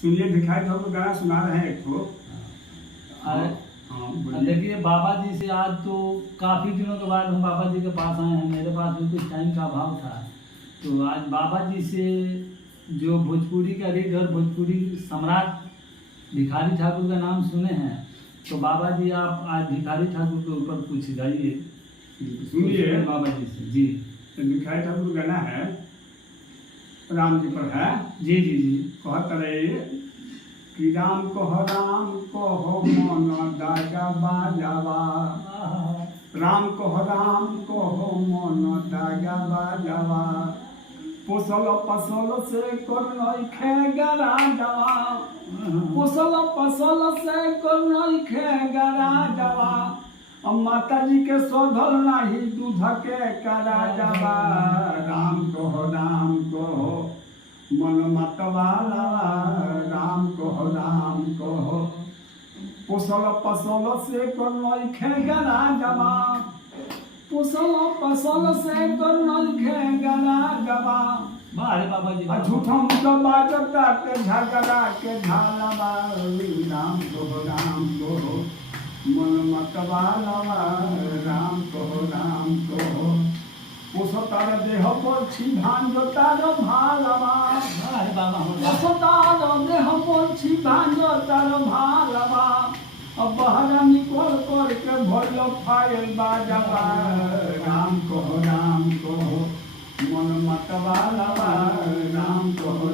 सुनिए भिखारी ठाकुर गाना सुना रहे हैं एक ठो। देखिए बाबा जी से आज तो काफ़ी दिनों के बाद हम बाबा जी के पास आए हैं। मेरे पास भी कुछ टाइम का अभाव था, तो आज बाबा जी से जो भोजपुरी का रीड और भोजपुरी सम्राट भिखारी ठाकुर का नाम सुने हैं, तो बाबा जी आप आज भिखारी ठाकुर के ऊपर कुछ गाइए। सुनिए बाबा जी से। जी भिखारी ठाकुर गाना है, राम जी पर है। जी जी जी। कहत रहे कि राम कहो मन दागा बाजावा, राम कहो मन दागा बाजावा, पोसल पसल से कर नइखे गरा जावा, पोसल पसल से कर नइखे गरा जावा, माता जी के शोधल नाही दूध के करा जावा, राम कहो मन मतवाला, राम कहो पोसल पसल से कर नइखे गरा जावा, पोसल पसल से कर नइखे गरा जावा, अरे बाबा जी झूठा मुझा बाजता के झगड़ा के झालवा, राम कहो मन मतवाला, राम कहो पोसो तार देह पर छिभान जो तार भालवा, अरे बाबा पोसो तार देह पर छिभान जो तार भालवा, अब बहरा निकल कर के भइल फाइल बाजवा, राम कहो मन मतवाला, राम कहो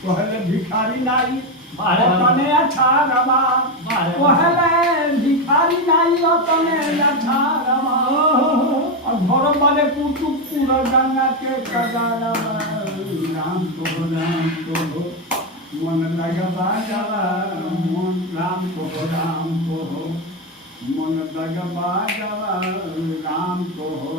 कहले भिखारी नाई तने अठारवा, कहले भिखारी नाई तने अठारवा, घर वाले कुटुब पूरा गंगा के कगारवा, राम कहो मन लगवा जावा, मन राम कहो मन लगवा जावा, राम कहो